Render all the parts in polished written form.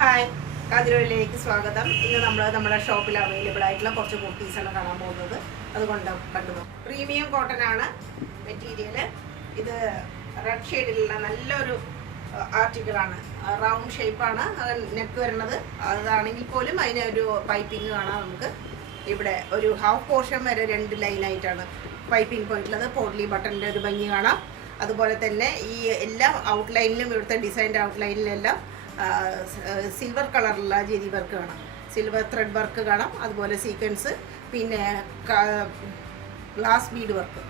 Hi, കാതിരയിലേക്ക് സ്വാഗതം. ഇന്ന് നമ്മൾ നമ്മുടെ ഷോപ്പിൽ അവൈലബിൾ ആയിട്ടുള്ള കുറച്ച് കുർത്തീസാണ് കാണാൻ പോകുന്നത്. അതുകൊണ്ട് കണ്ടു. പ്രീമിയം കോട്ടൺ ആണ് മെറ്റീരിയൽ. ഇത് റെഡ് ഷെയ്ഡിലുള്ള നല്ലൊരു ആർട്ടിക്കിളാണ്. റൗണ്ട് ഷേപ്പാണ് നെക്ക് വരുന്നത്. അതാണെങ്കിൽ പോലും അതിനൊരു പൈപ്പിംഗ് കാണാം. നമുക്ക് ഇവിടെ ഒരു ഹാഫ് പോർഷൻ വരെ 2 ലൈനായിട്ടാണ് പൈപ്പിംഗ് പോയിട്ടുള്ളത്. പോട്ട്ലി ബട്ടണിൻ്റെ ഒരു ഭംഗി കാണാം. അതുപോലെ തന്നെ ഈ എല്ലാ ഔട്ട്ലൈനിലും ഇവിടുത്തെ ഡിസൈൻ്റെ ഔട്ട്ലൈനിലെല്ലാം സിൽവർ കളറുള്ള ജെരി വർക്ക് കാണാം, സിൽവർ ത്രെഡ് വർക്ക് കാണാം. അതുപോലെ സീക്വൻസ്, പിന്നെ ഗ്ലാസ് ബീഡ് വർക്ക്,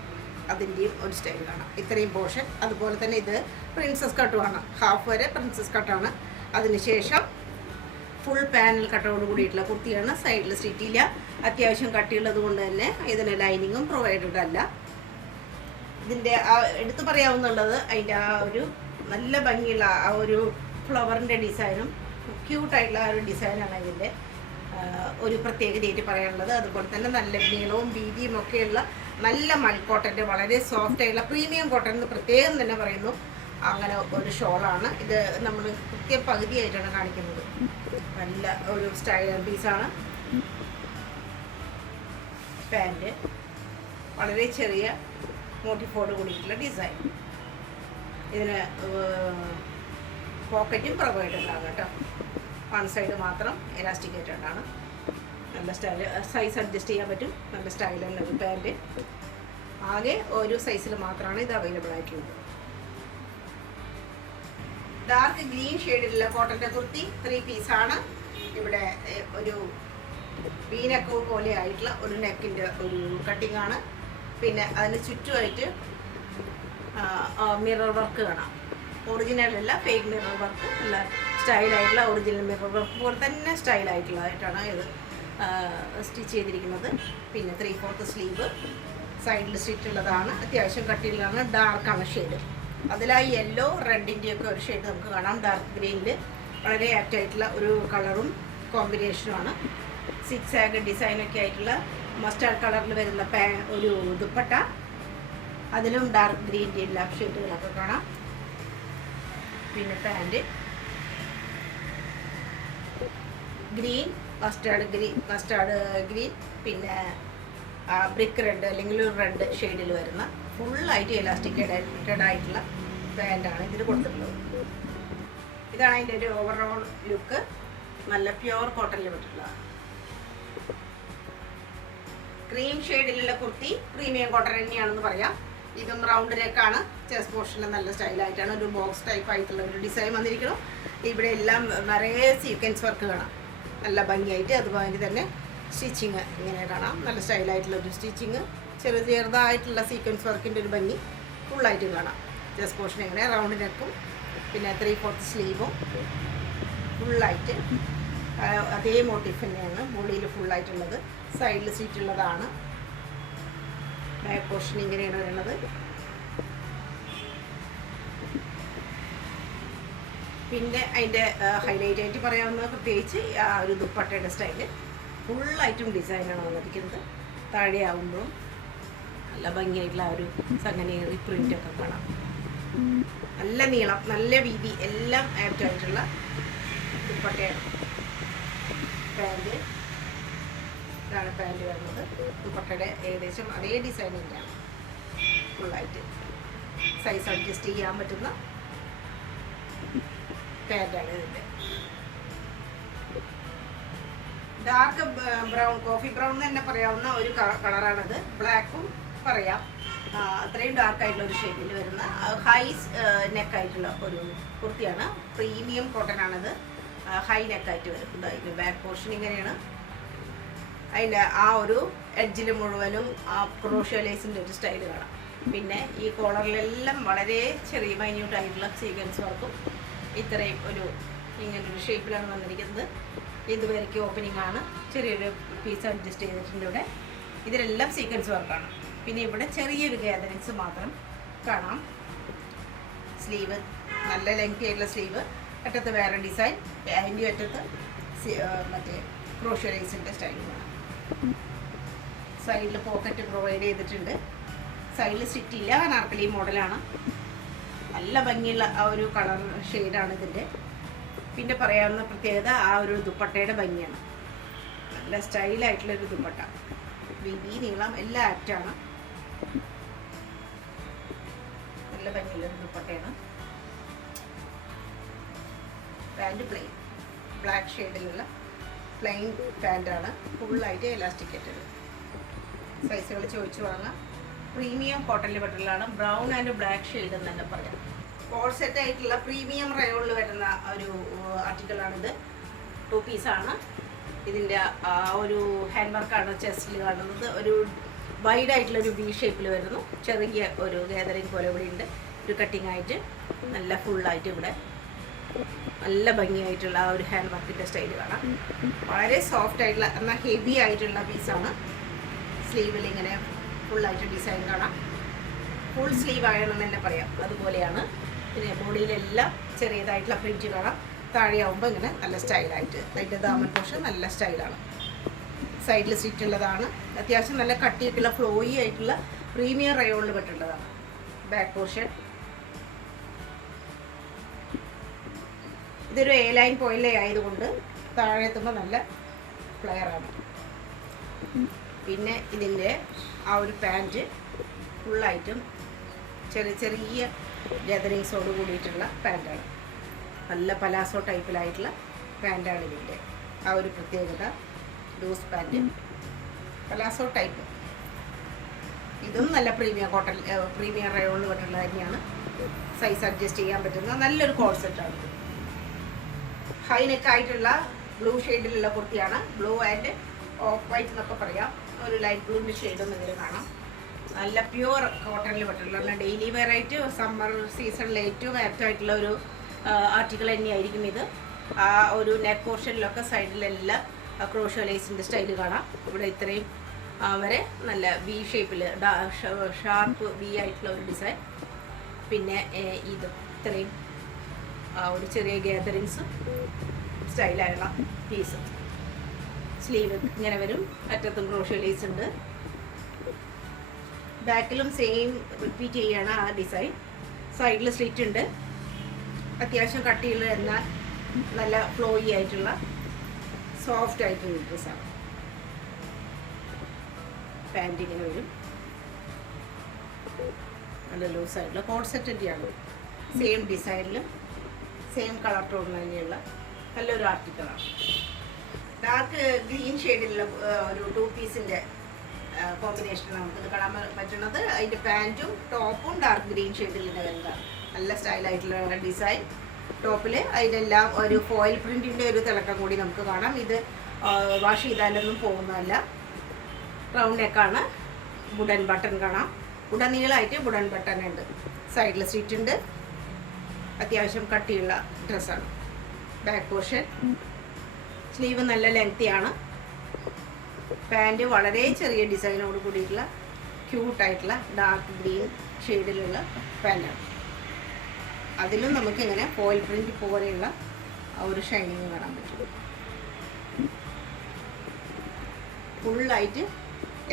അതിൻ്റെയും ഒരു സ്റ്റൈൽ കാണാം. ഇത്രയും പോർഷൻ. അതുപോലെ തന്നെ ഇത് പ്രിൻസസ് കട്ടുമാണ്. ഹാഫ് വരെ പ്രിൻസസ് കട്ടാണ്. അതിനുശേഷം ഫുൾ പാനൽ കട്ടോട് കൂടിയിട്ടുള്ള കുർത്തിയാണ്. സൈഡിൽ സ്റ്റിറ്റില്ല. അത്യാവശ്യം കട്ടിയുള്ളത് കൊണ്ട് തന്നെ ഇതിന് ലൈനിങ്ങും പ്രൊവൈഡഡ് അല്ല. ഇതിൻ്റെ എടുത്തു പറയാവുന്നുള്ളത് അതിൻ്റെ ആ ഒരു നല്ല ഭംഗിയുള്ള ആ ഒരു ഫ്ലവറിൻ്റെ ഡിസൈനും ക്യൂട്ടായിട്ടുള്ള ആ ഒരു ഡിസൈനാണ് ഇതിൻ്റെ ഒരു പ്രത്യേകതയായിട്ട് പറയാനുള്ളത്. അതുപോലെ തന്നെ നല്ല നീളവും വീതിയും ഒക്കെയുള്ള നല്ല മൽക്കോട്ടൻ്റെ വളരെ സോഫ്റ്റ് ആയിട്ടുള്ള പ്രീമിയം കോട്ടൺ എന്ന് പ്രത്യേകം തന്നെ പറയുന്നു. അങ്ങനെ ഒരു ഷോളാണ് ഇത്. നമ്മൾ കൃത്യം പകുതിയായിട്ടാണ് കാണിക്കുന്നത്. നല്ല ഒരു സ്റ്റൈൽ പീസാണ്. പാൻറ് വളരെ ചെറിയ മോട്ടിഫോട് കൂടിയിട്ടുള്ള ഡിസൈൻ. ഇതിന് പോക്കറ്റും പ്രൊവൈഡഡ് ആണ് കേട്ടോ. വൺ സൈഡ് മാത്രം എലാസ്റ്റിക്കേറ്റഡ് ആണ്. നല്ല സ്റ്റൈൽ, സൈസ് അഡ്ജസ്റ്റ് ചെയ്യാൻ പറ്റും. നല്ല സ്റ്റൈൽ തന്നെ ഒരു പാൻറ്. ആകെ ഒരു സൈസിൽ മാത്രമാണ് ഇത് അവൈലബിൾ ആയിട്ടുള്ളത്. ഡാർക്ക് ഗ്രീൻ ഷെയ്ഡിലുള്ള കോട്ടൻ്റെ കുർത്തി 3 പീസാണ്. ഇവിടെ ഒരു വീനക്ക് പോലെ ആയിട്ടുള്ള ഒരു നെക്കിൻ്റെ ഒരു കട്ടിംഗ് ആണ്. പിന്നെ അതിന് ചുറ്റുമായിട്ട് മിറർ വർക്ക് കാണാം. ഒറിജിനൽ അല്ല, ഫേക്ക് മിറർ വർക്ക്. നല്ല സ്റ്റൈലായിട്ടുള്ള ഒറിജിനൽ മിറർ വർക്ക് പോലെ തന്നെ സ്റ്റൈലായിട്ടുള്ളതായിട്ടാണ് ഇത് സ്റ്റിച്ച് ചെയ്തിരിക്കുന്നത്. പിന്നെ 3/4 സ്ലീവ്, സൈഡിൽ സ്റ്റിച്ച് ഉള്ളതാണ്. അത്യാവശ്യം കട്ടിയിലാണ്. ഡാർക്കാണ് ഷെയ്ഡ്. അതിൽ ആ യെല്ലോ റെഡിൻ്റെയൊക്കെ ഒരു ഷെയ്ഡ് നമുക്ക് കാണാം. ഡാർക്ക് ഗ്രീനിൽ വളരെ ആപ്റ്റായിട്ടുള്ള ഒരു കളറും കോമ്പിനേഷനുമാണ്. 6 ആഗ് ഡിസൈനൊക്കെ ആയിട്ടുള്ള മസ്റ്റാർഡ് കളറിൽ വരുന്ന ഒരു ദുപ്പട്ട. അതിലും ഡാർക്ക് ഗ്രീൻ്റെ എല്ലാ ഷെയ്ഡുകളൊക്കെ കാണാം. പിന്നെ പാൻറ് ഗ്രീൻ, മസ്റ്റാർഡ് ഗ്രീൻ, പിന്നെ ബ്രിക്ക് റെഡ് അല്ലെങ്കിൽ ഒരു റെഡ് ഷെയ്ഡിൽ വരുന്ന ഫുള്ളായിട്ട് എലാസ്റ്റിക്കേറ്റഡ് ആയിട്ടുള്ള പാൻറ്റാണ് ഇതിൽ കൊടുത്തിട്ടുള്ളത്. ഇതാണ് അതിൻ്റെ ഒരു ഓവറോൾ ലുക്ക്. നല്ല പ്യുവർ കോട്ടണിൽ പറ്റിട്ടുള്ളതാണ്. ക്രീം ഷെയ്ഡിലുള്ള കുർത്തി പ്രീമിയം കോട്ടൺ തന്നെയാണെന്ന് പറയാം. ഇതും റൗണ്ട് നെക്കാണ്. ചെസ്റ്റ് പോർഷനിൽ നല്ല സ്റ്റൈലായിട്ടാണ് ഒരു ബോക്സ് ടൈപ്പ് ആയിട്ടുള്ള ഒരു ഡിസൈൻ വന്നിരിക്കണം. ഇവിടെ എല്ലാം നിറയെ സീക്വൻസ് വർക്ക് കാണാം, നല്ല ഭംഗിയായിട്ട്. അതുപോലെ തന്നെ സ്റ്റിച്ചിങ് ഇങ്ങനെ കാണാം. നല്ല സ്റ്റൈലായിട്ടുള്ള ഒരു സ്റ്റിച്ചിങ്, ചെറുതായിട്ടുള്ള സീക്വൻസ് വർക്കിൻ്റെ ഒരു ഭംഗി ഫുള്ളായിട്ട് കാണാം. ചെസ്റ്റ് പോർഷൻ ഇങ്ങനെ റൗണ്ട് നെക്കും, പിന്നെ 3/4 സ്ലീവും ഫുള്ളായിട്ട് അതേ മോട്ടീഫ് തന്നെയാണ് ബോഡിയിൽ ഫുള്ളായിട്ടുള്ളത്. സൈഡിൽ സീറ്റുള്ളതാണ്. ബാക്ക് പോർഷൻ ഇങ്ങനെയാണ് വരുന്നത്. പിന്നെ അതിൻ്റെ ഹൈലൈറ്റ് ആയിട്ട് പറയാവുന്ന പ്രത്യേകിച്ച് ആ ഒരു ദുപ്പട്ടയുടെ സ്റ്റൈല് ഫുള്ളായിട്ടും ഡിസൈനാണ് വന്നിരിക്കുന്നത്. താഴെയാവുമ്പോഴും നല്ല ഭംഗിയായിട്ടുള്ള ആ ഒരു സംഗതി പ്രിൻ്റൊക്കെ കാണാം. നല്ല നീളം, നല്ല വീതി, എല്ലാം ആപ്റ്റായിട്ടുള്ള ദുപ്പട്ടയാണ്. പാൻറ്, ഇതാണ് പാൻറ് വരുന്നത്. ദുപ്പട്ടയുടെ ഏകദേശം അതേ ഡിസൈനിലാണ് ഫുള്ളായിട്ട്. സൈസ് അഡ്ജസ്റ്റ് ചെയ്യാൻ പറ്റുന്ന പാൻറ്റാണ് ഇതിൻ്റെ. ഡാർക്ക് ബ്രൗൺ, കോഫി ബ്രൗൺ എന്ന് തന്നെ പറയാവുന്ന ഒരു കളറാണത്. ബ്ലാക്കും പറയാം. അത്രയും ഡാർക്കായിട്ടുള്ള ഒരു ഷെയ്ഡിൽ വരുന്ന ഹൈ നെക്കായിട്ടുള്ള ഒരു കുർത്തിയാണ്. പ്രീമിയം കോട്ടൺ ആണത്. ഹൈ നെക്കായിട്ട് വരും. ഇത് ബാക്ക് പോർഷൻ ഇങ്ങനെയാണ്. അതിൻ്റെ ആ ഒരു എഡ്ജിൽ മുഴുവനും ആ ക്രോഷ്യോ ലേസിൻ്റെ ഒരു സ്റ്റൈൽ കാണാം. പിന്നെ ഈ കോളറിലെല്ലാം വളരെ ചെറിയ മൈന്യൂട്ടായിട്ടുള്ള സീക്വൻസ് വർക്കും ഇത്രയും ഒരു ഇങ്ങനൊരു ഷേപ്പിലാണ് വന്നിരിക്കുന്നത്. ഇതുവരെയ്ക്ക് ഓപ്പണിംഗ് ആണ്. ചെറിയൊരു പീസ് അഡ്ജസ്റ്റ് ചെയ്തിട്ടുണ്ട് ഇവിടെ. ഇതിലെല്ലാം സീക്വൻസ് വർക്കാണ്. പിന്നെ ഇവിടെ ചെറിയൊരു ഗാദറിങ്സ് മാത്രം കാണാം. സ്ലീവ് നല്ല ലെങ്തി ആയിട്ടുള്ള സ്ലീവ്. അറ്റത്ത് വേറെ ഡിസൈൻ, അതിൻ്റെ അറ്റത്ത് മറ്റേ ക്രോഷ്യോ ലേസിൻ്റെ സ്റ്റൈൽ കാണാം. സൈഡിൽ പോക്കറ്റ് പ്രൊവൈഡ് ചെയ്തിട്ടുണ്ട്. സൈഡിൽ സ്റ്റിറ്റില്ല, അനാർക്കലി മോഡലാണ്. നല്ല ഭംഗിയുള്ള ആ ഒരു കളർ ഷെയ്ഡാണ് ഇതിൻ്റെ. പിന്നെ പറയാവുന്ന പ്രത്യേകത ആ ഒരു ദുപ്പട്ടയുടെ ഭംഗിയാണ്. നല്ല സ്റ്റൈലായിട്ടുള്ളൊരു ദുപ്പട്ട, വീതി നീളം എല്ലാം ആക്റ്റാണ്. നല്ല ഭംഗിയുള്ളൊരു ദുപ്പട്ടയാണ്. പാൻറ് പ്ലെയിൻ, ബ്ലാക്ക് ഷെയ്ഡിലുള്ള പ്ലെയിൻ പാൻറ്റാണ്, ഫുള്ളായിട്ട് എലാസ്റ്റിക്കേറ്റഡ്. സൈസുകൾ ചോദിച്ചു വാങ്ങാം. പ്രീമിയം കോട്ടണിൽ പെട്ടുള്ളതാണ്. ബ്രൗൺ ആൻഡ് ബ്ലാക്ക് ഷെയ്ഡ് എന്ന് തന്നെ പറയാം. കോഡ് സെറ്റ് ആയിട്ടുള്ള പ്രീമിയം റയോണിൽ വരുന്ന ഒരു ആർട്ടിക്കിളാണിത്. 2 പീസാണ്. ഇതിൻ്റെ ആ ഒരു ഹാൻഡ് വർക്കാണ് ചെസ്റ്റിൽ കാണുന്നത്. ഒരു വൈഡ് ആയിട്ടുള്ളൊരു വി ഷേപ്പിൽ വരുന്നു. ചെറിയ ഒരു ഗാദറിങ് പോലെ ഇവിടെ ഉണ്ട്. ഒരു കട്ടിങ് ആയിട്ട് നല്ല ഫുള്ളായിട്ട് ഇവിടെ നല്ല ഭംഗിയായിട്ടുള്ള ആ ഒരു ഹാൻഡ് വർക്കിൻ്റെ സ്റ്റൈൽ കാണാം. വളരെ സോഫ്റ്റ് ആയിട്ടുള്ള എന്നാൽ ഹെവി ആയിട്ടുള്ള പീസാണ്. സ്ലീവിൽ ഇങ്ങനെ ഫുള്ളായിട്ട് ഡിസൈൻ കാണാം. ഫുൾ സ്ലീവ് ആയെന്ന് തന്നെ പറയാം. അതുപോലെയാണ്. പിന്നെ ബോഡിയിലെല്ലാം ചെറിയതായിട്ടുള്ള പ്രിൻറ്റ് കാണാം. താഴെയാവുമ്പോൾ ഇങ്ങനെ നല്ല സ്റ്റൈലായിട്ട് അതിൻ്റെ ദാമൻ പോർഷൻ നല്ല സ്റ്റൈലാണ്. സൈഡിൽ സ്റ്റിച്ച് ഉള്ളതാണ്. അത്യാവശ്യം നല്ല കട്ടിയൊക്കെയുള്ള ഫ്ലോയി ആയിട്ടുള്ള പ്രീമിയം റയോണിൽ പെട്ടുള്ളതാണ്. ബാക്ക് പോർഷൻ ഇതൊരു എ ലൈൻ പോയിലേ ആയതുകൊണ്ട് താഴെ എത്തുമ്പോൾ നല്ല ഫ്ലെയറാണ്. പിന്നെ ഇതിൻ്റെ ആ ഒരു പാൻറ്റ് ഫുള്ളായിട്ടും ചെറിയ ചെറിയ ഗദറിങ്സോട് കൂടിയിട്ടുള്ള പാൻറ്റാണ്. നല്ല പലാസോ ടൈപ്പിലായിട്ടുള്ള പാൻറ്റാണ് ഇതിൻ്റെ ആ ഒരു പ്രത്യേകത. Loose pant palazzo type. ഇതും നല്ല പ്രീമിയം കോട്ടൺ പ്രീമിയം റയോണിൽ പെട്ടുള്ള തന്നെയാണ്. സൈസ് അഡ്ജസ്റ്റ് ചെയ്യാൻ പറ്റുന്ന നല്ലൊരു കോഡ് സെറ്റാണ്. ഹൈ നെക്കായിട്ടുള്ള ബ്ലൂ ഷെയ്ഡിലുള്ള കുർത്തിയാണ്. ബ്ലൂ ആൻഡ് ഓഫ് വൈറ്റ് എന്നൊക്കെ പറയാം. ഒരു ലൈറ്റ് ബ്ലൂവിൻ്റെ ഷെയ്ഡൊന്നും ഇതിൽ കാണാം. നല്ല പ്യുവർ കോട്ടണിൽ പെട്ടിട്ടുള്ള ഡെയിലി വെയർ ആയിട്ട് സമ്മർ സീസണിൽ ഏറ്റവും ആപ്റ്റായിട്ടുള്ള ഒരു ആർട്ടിക്കിൾ തന്നെയായിരിക്കും ഇത്. ആ ഒരു നെക്ക് പോർഷനിലൊക്കെ സൈഡിലെല്ലാം ക്രോഷോ ലേസിൻ്റെ സ്റ്റൈൽ കാണാം. ഇവിടെ ഇത്രയും വരെ നല്ല വി ഷേപ്പിൽ ഷാർപ്പ് വി ആയിട്ടുള്ള ഒരു ഡിസൈൻ. പിന്നെ ഇത് ഇത്രയും ഒരു ചെറിയ ഗാദറിങ്സ് സ്റ്റൈലായുള്ള പീസ്. സ്ലീവ് ഇങ്ങനെ വരും. അറ്റത്തും ക്രോഷോ ലേസ് ഉണ്ട്. ബാക്കിലും സെയിം റിപ്പീറ്റ് ചെയ്യാണ് ആ ഡിസൈൻ. സൈഡിൽ സ്ലിറ്റ് ഉണ്ട്. അത്യാവശ്യം കട്ടിയുള്ള എന്നാൽ നല്ല ഫ്ലോയി ആയിട്ടുള്ള സോഫ്റ്റ് ആയിട്ടുള്ള ഡ്രസ്സാണ്. പാൻറ് ഇങ്ങനെ വരും. നല്ല ലൂസായിട്ടുള്ള കോഡ് സെറ്റ് തന്നെയാണ്. സെയിം ഡിസൈനിലും സെയിം കളർ ടോണിൽ തന്നെയുള്ള നല്ലൊരു ആർട്ടിക്കിളാണ്. ഡാർക്ക് ഗ്രീൻ ഷെയ്ഡിലുള്ള ഒരു 2 പീസിൻ്റെ കോമ്പിനേഷൻ നമുക്കിത് കാണാൻ പറ്റുന്നത്. അതിൻ്റെ പാൻറ്റും ടോപ്പും ഡാർക്ക് ഗ്രീൻ ഷെയ്ഡിൽ തന്നെ വരുന്നതാണ്. നല്ല സ്റ്റൈലായിട്ടുള്ള ഡിസൈൻ. ടോപ്പിൽ അതിനെല്ലാം ഒരു ഫോയിൽ പ്രിൻറ്റിൻ്റെ ഒരു തിളക്കം കൂടി നമുക്ക് കാണാം. ഇത് വാഷ് ചെയ്താലൊന്നും പോകുന്നതല്ല. റൗണ്ട് നെക്കാണ്. വുഡൻ ബട്ടൺ കാണാം. ഉടനീളമായിട്ട് വുഡൻ ബട്ടൺ ഉണ്ട്. സൈഡിൽ സ്റ്റിച്ച് ഉണ്ട്. അത്യാവശ്യം കട്ടിയുള്ള ഡ്രസ്സാണ്. ബാക്ക് പോർഷൻ സ്ലീവ് നല്ല ലെങ്തിയാണ്. പാൻറ്റ് വളരെ ചെറിയ ഡിസൈനോട് കൂടിയിട്ടുള്ള ക്യൂട്ടായിട്ടുള്ള ഡാർക്ക് ഗ്രീൻ ഷെയ്ഡിലുള്ള പാൻറ്റാണ്. അതിലും നമുക്കിങ്ങനെ ഫോയിൽ പ്രിൻറ്റ് പോലെയുള്ള ആ ഒരു ഷൈനിങ് കാണാൻ പറ്റും. ഫുള്ളായിട്ട്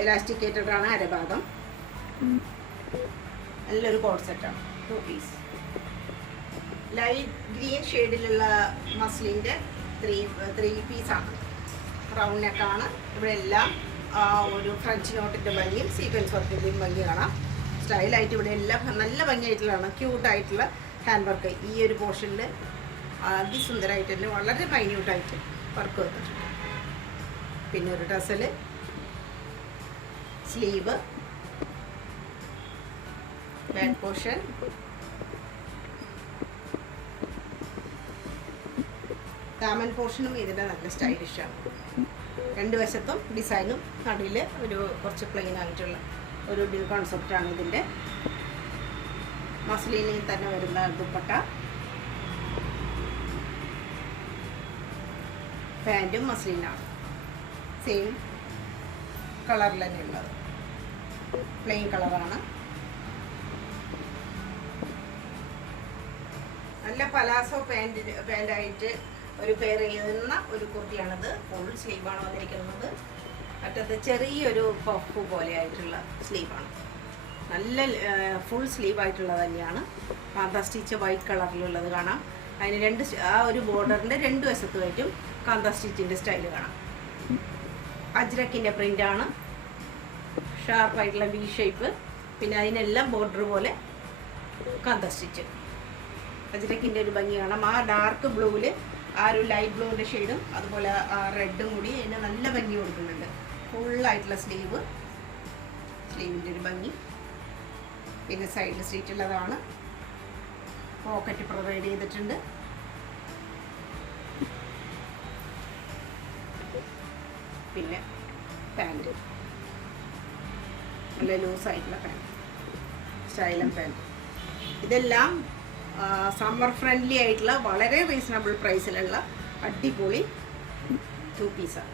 എലാസ്റ്റിക്കേറ്റഡ് ആണ് അരഭാഗം. നല്ലൊരു കോഡ് സെറ്റാണ്. 2 പീസ് ലൈറ്റ് ഗ്രീൻ ഷെയ്ഡിലുള്ള മസ്ലിൻ്റെ 3 പീസാണ്. റൗണ്ട് നെക്കാണ്. ഇവിടെ എല്ലാം ഒരു ഫ്രഞ്ച് നോട്ടിൻ്റെ ഭംഗിയും സീക്വൻസ് വർക്കിൻ്റെയും ഭംഗി കാണാം. സ്റ്റൈലായിട്ട് ഇവിടെ എല്ലാം നല്ല ഭംഗിയായിട്ടുള്ളതാണ്. ക്യൂട്ടായിട്ടുള്ള ഹാൻഡ് വർക്ക് ഈ ഒരു പോർഷനിൽ അതിസുന്ദരമായിട്ട് തന്നെ വളരെ മൈന്യൂട്ടായിട്ട് വർക്ക് വന്നിട്ടുണ്ട്. പിന്നെ ഒരു ടസൽ, സ്ലീവ്, ബാക്ക് പോർഷൻ, ദാമൻ പോർഷനും ഇതിൻ്റെ നല്ല സ്റ്റൈലിഷാണ്. 2 വശത്തും ഡിസൈനും നടുവിൽ ഒരു കുറച്ച് പ്ലെയിൻ ആയിട്ടുള്ള ഒരു കോൺസെപ്റ്റാണ് ഇതിൻ്റെ. മസ്ലിനിൽ തന്നെ വരുന്ന ദുപ്പട്ട, പാൻറ്റും മസ്ലിനാണ്. സെയിം കളറിൽ തന്നെ ഉള്ളത്. പ്ലെയിൻ കളറാണ്. നല്ല പലാസോ പാൻറ്റായിട്ട് ഒരു പെയർ ചെയ്യുന്ന ഒരു കുർത്തിയാണിത്. ഫുൾ സ്ലീവാണ് വന്നിരിക്കുന്നത്. അറ്റത്ത് ചെറിയൊരു പഫ് പോലെ ആയിട്ടുള്ള സ്ലീവാണ്. നല്ല ഫുൾ സ്ലീവ് ആയിട്ടുള്ളത് തന്നെയാണ്. മാതാ സ്റ്റിച്ച് വൈറ്റ് കളറിലുള്ളത് കാണാം. അതിന് ആ ഒരു ബോർഡറിൻ്റെ 2 വശത്തുമായിട്ടും കാന്ത സ്റ്റിച്ചിൻ്റെ സ്റ്റൈല് കാണാം. അജ്രക്കിൻ്റെ പ്രിൻ്റാണ്, ഷാർപ്പായിട്ടുള്ള ബി ഷേപ്പ്. പിന്നെ അതിനെല്ലാം ബോർഡർ പോലെ കാന്ത സ്റ്റിച്ച്. അജ്രക്കിൻ്റെ ഒരു ഭംഗി കാണാം. ആ ഡാർക്ക് ബ്ലൂവിൽ ആ ഒരു ലൈറ്റ് ബ്ലൂവിൻ്റെ ഷെയ്ഡും അതുപോലെ ആ റെഡും കൂടി അതിന് നല്ല ഭംഗി കൊടുക്കുന്നുണ്ട്. ഫുള്ളായിട്ടുള്ള സ്ലീവിൻ്റെ ഒരു ഭംഗി. പിന്നെ സൈഡിൽ സ്റ്റിച്ചുള്ളതാണ്. പോക്കറ്റ് പ്രൊവൈഡ് ചെയ്തിട്ടുണ്ട്. പിന്നെ പാൻറ് നല്ല ലൂസായിട്ടുള്ള പാൻറ്, സ്റ്റൈലം പാൻറ്. ഇതെല്ലാം സമ്മർ ഫ്രണ്ട്ലി ആയിട്ടുള്ള വളരെ റീസണബിൾ പ്രൈസിലുള്ള അടിപൊളി 2 പീസാണ്.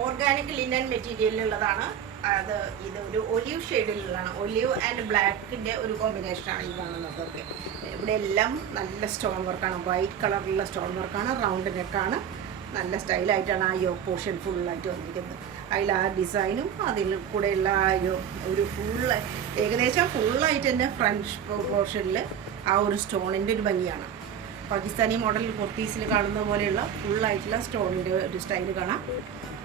ഓർഗാനിക് ലിനൻ മെറ്റീരിയലിലുള്ളതാണ്. ഇത് ഒരു ഒലിവ് ഷെയ്ഡിലുള്ളതാണ്. ഒലിവ് ആൻഡ് ബ്ലാക്കിൻ്റെ ഒരു കോമ്പിനേഷനാണ് ഈ കാണുന്നതൊക്കെ. ഇവിടെ എല്ലാം നല്ല സ്റ്റോൺ വർക്കാണ്, വൈറ്റ് കളറിലുള്ള സ്റ്റോൺ വർക്കാണ്, റൗണ്ട് നെക്കാണ്. നല്ല സ്റ്റൈലായിട്ടാണ് ആ യോക്ക് പോർഷൻ ഫുള്ളായിട്ട് വന്നിരിക്കുന്നത്. അതിൽ ആ ഡിസൈനും അതിൽ കൂടെയുള്ള ആ ഒരു ഏകദേശം ഫുള്ളായിട്ട് തന്നെ ഫ്രഞ്ച് പോർഷനിൽ ആ ഒരു സ്റ്റോണിൻ്റെ ഒരു ഭംഗിയാണ്. പാകിസ്ഥാനി മോഡൽ കുർത്തീസിൽ കാണുന്ന പോലെയുള്ള ഫുള്ളായിട്ടുള്ള സ്റ്റോണിൻ്റെ ഒരു സ്റ്റൈൽ കാണാം.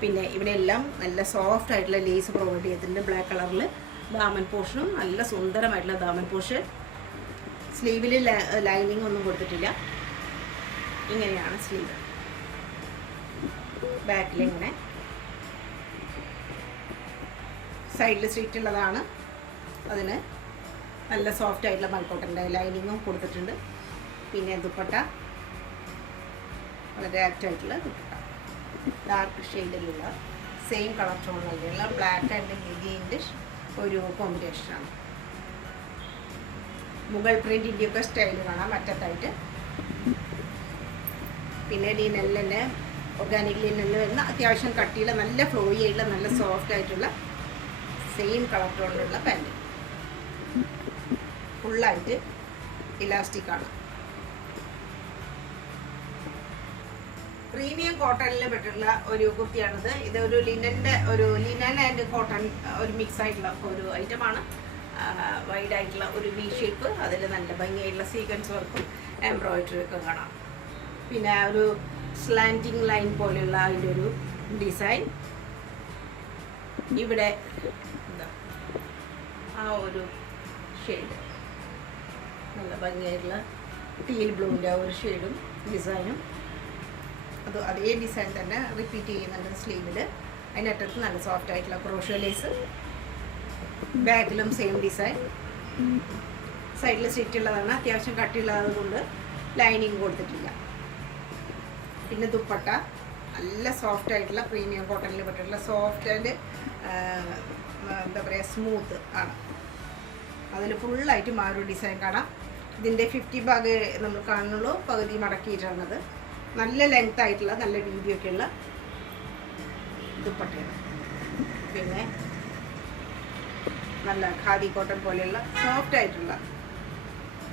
പിന്നെ ഇവിടെ എല്ലാം നല്ല സോഫ്റ്റ് ആയിട്ടുള്ള ലേസ് പ്രൊവൈഡ് ചെയ്തിട്ടുണ്ട്. ബ്ലാക്ക് കളറിൽ ദാമൻ പോർഷനും നല്ല സുന്ദരമായിട്ടുള്ള ദാമൻ പോർഷൻ. സ്ലീവിൽ ലൈനിങ് ഒന്നും കൊടുത്തിട്ടില്ല. ഇങ്ങനെയാണ് സ്ലീവ്. ബാക്കിൽ ഇങ്ങനെ സൈഡിൽ സ്റ്റിച്ച് ഉള്ളതാണ്. അതിന് നല്ല സോഫ്റ്റ് ആയിട്ടുള്ള മൽക്കോട്ടൻ്റെ ലൈനിങ്ങും കൊടുത്തിട്ടുണ്ട്. പിന്നെ ദുപ്പട്ട വളരെ ആക്റ്റായിട്ടുള്ള ദുപ്പട്ട, ഡാർക്ക് ഷെയ്ഡിലുള്ള സെയിം കളർ ടോണിലുള്ള ബ്ലാക്ക് ആൻഡ് ഗ്രീനിൻ്റെ ഒരു കോമ്പിനേഷനാണ്. മുഗൾ പ്രിൻറ്റിൻ്റെയൊക്കെ സ്റ്റൈൽ കാണാം അറ്റത്തായിട്ട്. പിന്നെ ലിനലിൻ്റെ ഓർഗാനിക് ലിനലിൽ വരുന്ന അത്യാവശ്യം കട്ടിയുള്ള നല്ല ഫ്ലോയി ആയിട്ടുള്ള നല്ല സോഫ്റ്റ് ആയിട്ടുള്ള സെയിം കളർ ടോണിലുള്ള പാൻറ്. ഫുള്ളായിട്ട് ഇലാസ്റ്റിക് ആണ്. പ്രീമിയം കോട്ടണിൽ പെട്ടിട്ടുള്ള ഒരു കുർത്തിയാണിത്. ഇത് ഒരു ലിനൻ ആൻഡ് കോട്ടൺ ഒരു മിക്സ് ആയിട്ടുള്ള ഒരു ഐറ്റമാണ്. വൈഡ് ആയിട്ടുള്ള ഒരു വി ഷേപ്പ്, അതിൽ നല്ല ഭംഗിയായിട്ടുള്ള സീക്വൻസ് വർക്കും എംബ്രോയിഡറി ഒക്കെ കാണാം. പിന്നെ ഒരു സ്ലാൻറ്റിങ് ലൈൻ പോലെയുള്ള അതിൻ്റെ ഒരു ഡിസൈൻ. ഇവിടെ ആ ഒരു ഷെയ്ഡ് നല്ല ഭംഗിയായിട്ടുള്ള ടീൽ ബ്ലൂവിൻ്റെ ഒരു ഷെയ്ഡും ഡിസൈനും അതേ ഡിസൈൻ തന്നെ റിപ്പീറ്റ് ചെയ്യുന്നുണ്ട് സ്ലീവിൽ. അതിനകത്ത് നല്ല സോഫ്റ്റ് ആയിട്ടുള്ള ക്രോഷ്യോ ലേസ്. ബാക്കിലും സെയിം ഡിസൈൻ. സൈഡിൽ സ്റ്റിച്ച് ഉള്ളതാണ്. അത്യാവശ്യം കട്ടിയുള്ളത് കൊണ്ട് ലൈനിങ് കൊടുത്തിട്ടില്ല. പിന്നെ ദുപ്പട്ട നല്ല സോഫ്റ്റ് ആയിട്ടുള്ള പ്രീമിയം കോട്ടണിൽ പെട്ടിട്ടുള്ള സോഫ്റ്റ് ആൻഡ് എന്താ പറയുക സ്മൂത്ത് ആണ്. അതിൽ ഫുള്ളായിട്ട് മാറൊരു ഡിസൈൻ കാണാം. ഇതിൻ്റെ 50 ഭാഗ് നമ്മൾ കാണുന്നുള്ളൂ, പകുതി മടക്കിയിട്ടാണത്. നല്ല ലെങ്ത് ആയിട്ടുള്ള നല്ല വീതിയൊക്കെ ഉള്ള ദുപ്പട്ടയാണ്. പിന്നെ നല്ല ഖാദി കോട്ടൺ പോലെയുള്ള സോഫ്റ്റ് ആയിട്ടുള്ള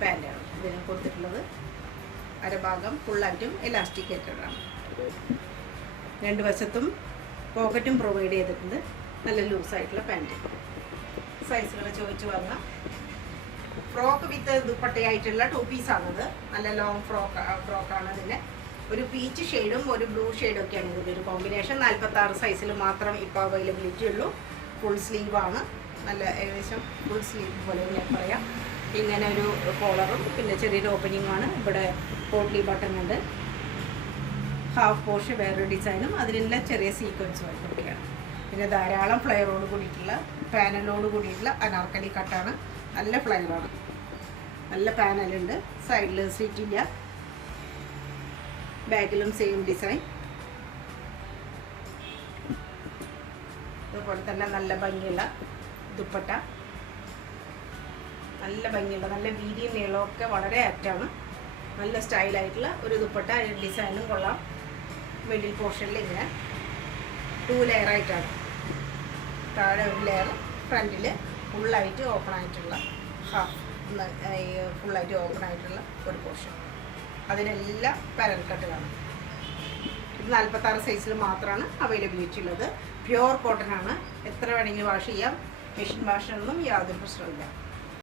പാൻറ്റാണ് ഇതിന് കൊടുത്തിട്ടുള്ളത്. അരഭാഗം ഫുള്ളായിട്ടും എലാസ്റ്റിക്കേറ്റഡാണ്. 2 വശത്തും പോക്കറ്റും പ്രൊവൈഡ് ചെയ്തിട്ടുണ്ട്. നല്ല ലൂസായിട്ടുള്ള പാൻറ്റ്. സൈസുകൾ ചോദിച്ചു വാങ്ങാം. ഫ്രോക്ക് വിത്ത് ദുപ്പട്ടയായിട്ടുള്ള 2 പീസാണത്. നല്ല ലോങ് ഫ്രോക്കാണ്. ഇതിൻ്റെ ഒരു പീച്ച് ഷെയ്ഡും ഒരു ബ്ലൂ ഷെയ്ഡും ഒക്കെയാണ് ഇതിൻ്റെ ഒരു കോമ്പിനേഷൻ. 46 സൈസിൽ മാത്രം ഇപ്പോൾ അവൈലബിലിറ്റി ഉള്ളൂ. ഫുൾ സ്ലീവാണ്. നല്ല ഏകദേശം ഫുൾ സ്ലീവ് പോലെ ഞാൻ പറയാം. ഇങ്ങനെ ഒരു കോളറും പിന്നെ ചെറിയൊരു ഓപ്പണിംഗ് ആണ്. ഇവിടെ പോട്ട്ലി ബട്ടൺ ഉണ്ട്. ഹാഫ് പോർഷൻ വേറൊരു ഡിസൈനും അതിലെല്ലാം ചെറിയ സീക്വൻസ് വർക്കൊക്കെയാണ്. പിന്നെ ധാരാളം ഫ്ലെയറോട് കൂടിയിട്ടുള്ള പാനലോട് കൂടിയിട്ടുള്ള അനാർക്കലി കട്ടാണ്. നല്ല ഫ്ലെയറാണ്. നല്ല പാനലുണ്ട്. സൈഡിൽ സ്റ്റിച്ചില്ല. ബാക്കിലും സെയിം ഡിസൈൻ. അതുപോലെ തന്നെ നല്ല ഭംഗിയുള്ള ദുപ്പട്ട. നല്ല ഭംഗിയുള്ള നല്ല വീതിയും നീളമൊക്കെ വളരെ ആക്റ്റാണ്. നല്ല സ്റ്റൈലായിട്ടുള്ള ഒരു ദുപ്പട്ട. ഡിസൈനും കൊള്ളാം. മിഡിൽ പോർഷനിൽ ഇങ്ങനെ 2 ലെയറായിട്ടാണ്. താഴെ ഒരു ലെയർ, ഫ്രണ്ടിൽ ഫുള്ളായിട്ട് ഓപ്പൺ ആയിട്ടുള്ള ഫുള്ളായിട്ട് ഓപ്പൺ ആയിട്ടുള്ള ഒരു പോർഷൻ. അതിനെല്ലാം പാരൽ കട്ട് കാണും. ഇത് 46 സൈസിൽ മാത്രമാണ് അവൈലബിലിറ്റി ഉള്ളത്. പ്യുവർ കോട്ടൺ ആണ്. എത്ര വേണമെങ്കിലും വാഷ് ചെയ്യാം. മെഷീൻ വാഷിനൊന്നും യാതൊരു പ്രശ്നമില്ല.